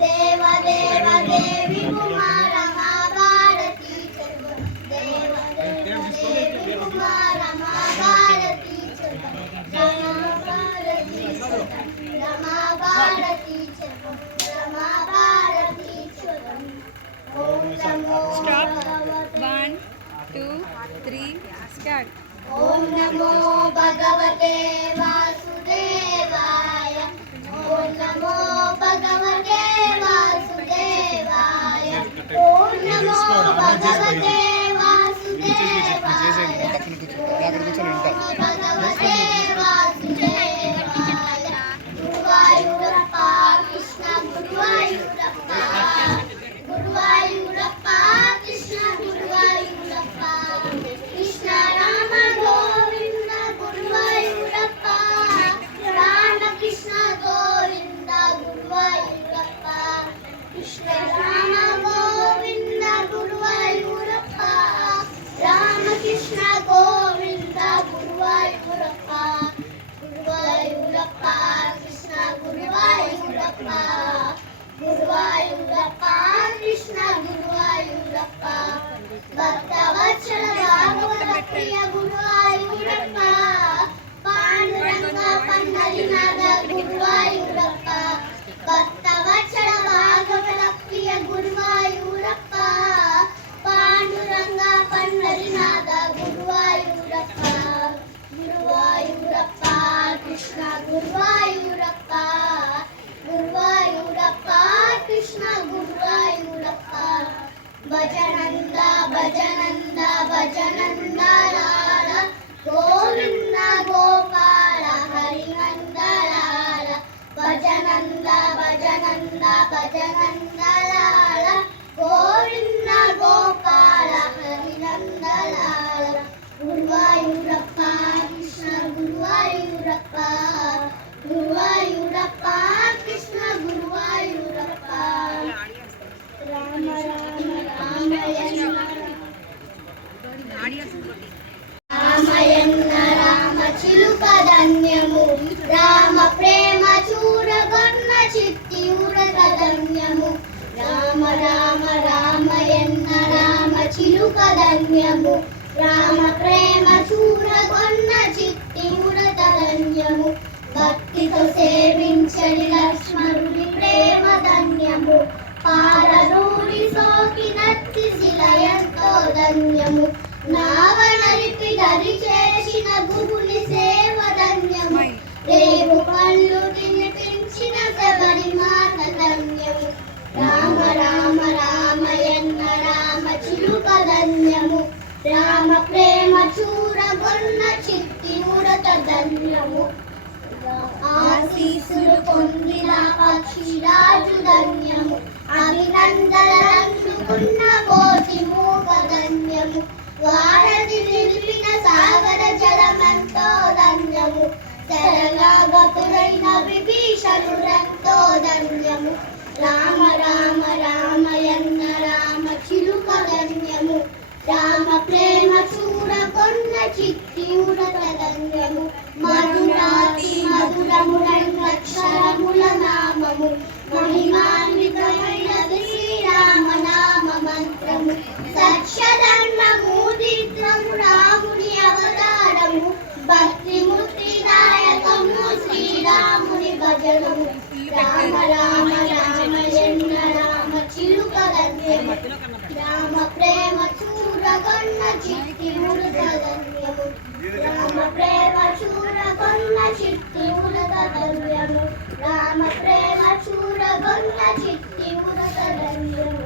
దేవ దేవ దేవి కుమార మా భారతి దేవ దేవ దేవి కుమార మా భారతి రమా భారతి రమా భారతి ఓం నమో One, two, three, start. ఓం నమో భగవతే వాసుదేవాయ ఓం నమో భగవతే వాసుదేవాయ ఓం నమో భగవతే వాసుదేవాయ భగవతే వాసుదేవాయ గురువాయూరప్ప కృష్ణ గురువాయూరప్ప గురువాయూరప్ప కృష్ణ గురువాయూరప్ప కృష్ణ రామ గోవింద గురువాయూరప్ప రామకృష్ణ గోవింద గురువాయూరప్ప కృష్ణ రామ గోవింద గురువాయూరప్ప రామకృష్ణ గోవింద గురువాయూరప్ప గురువాయూరప్ప కృష్ణ గురువాయూరప్ప గురువాయూరప్ప కృష్ణ గురువాయూరప్ప భక్తవత్సల భాగవత ప్రియ గురువాయూరప్ప పాండురంగ పండరినాథ గురువాయూరప్ప భక్తవత్సల భాగవత ప్రియ గురువాయూరప్ప పాండురంగ పండరినాథ గురువాయూరప్ప గురువాయూరప్ప కృష్ణ గురువాయూరప్ప గురువాయూరప్ప కృష్ణ గురువాయూరప్ప భజనంద భజనంద భజనంద లాల గోవింద గోపాల హరినందలాల భజనంద భజనంద భజనంద లాల గోవింద గోపాల హరినందలాల గురువాయూరప్ప కృష్ణ గురువాయూరప్ప గురువాయూరప్ప కృష్ణ గురువాయూరప్ప రామ రామ రామయన్న రామ చిలుక ధన్యము రామ ప్రేమ చూరగొన్న చిట్టి ఉరగ ధన్యము రామ రామ రామయన్న రామ చిలుక ధన్యము రామ ప్రేమ చూరగొన్న చిట్టి ఉరగ ధన్యము భక్తితో సేవించని లక్ష్మణుడి ప్రేమ ధన్యము పారనూరి సోకినత్తి శిలయంతో ధన్యము నావనరిపి దరి చేసిన గురుని సేవ ధన్యము రేపు పళ్ళు తినిపించిన శబరి మాత ధన్యము రామ రామ రామయన్న రామ చిలుక ధన్యము రామ ప్రేమ చూరగొన్న చిట్టి ఉడత ధన్యము ఆశీసులు పొందిన పక్షిరాజు ధన్యము అభినందనలందుకున్న కోటి మూగ ధన్యము వారధి నిలిపిన సాగర జలమంతో ధన్యము శరణాగతులైన విభీషణుడంతో ధన్యము రామ రామ రామయన్న రామ చిలుక ధన్యము రామ ప్రేమ చూరగొన్న చిట్టి ఉడత ధన్యము మధురాతి మధురములక్షరముల నామము మహిమాన్వితమైనది శ్రీరామ నామ మంత్రము సత్యధర్మమూర్తిత్వము రాముని అవతారము భక్తి ముక్తిదాయకము శ్రీరాముని భజనము రామ రామ రామయన్న రామ చిలుక ధన్యము రామ ప్రేమ చూరగొన్న చిట్టి ఉడత ధన్యము రామ ప్రేమ చూరగొన్న చిట్టి ఉడత ధన్యము రామ ప్రేమ చూరగొన్న చిట్టి ఉడత ధన్యము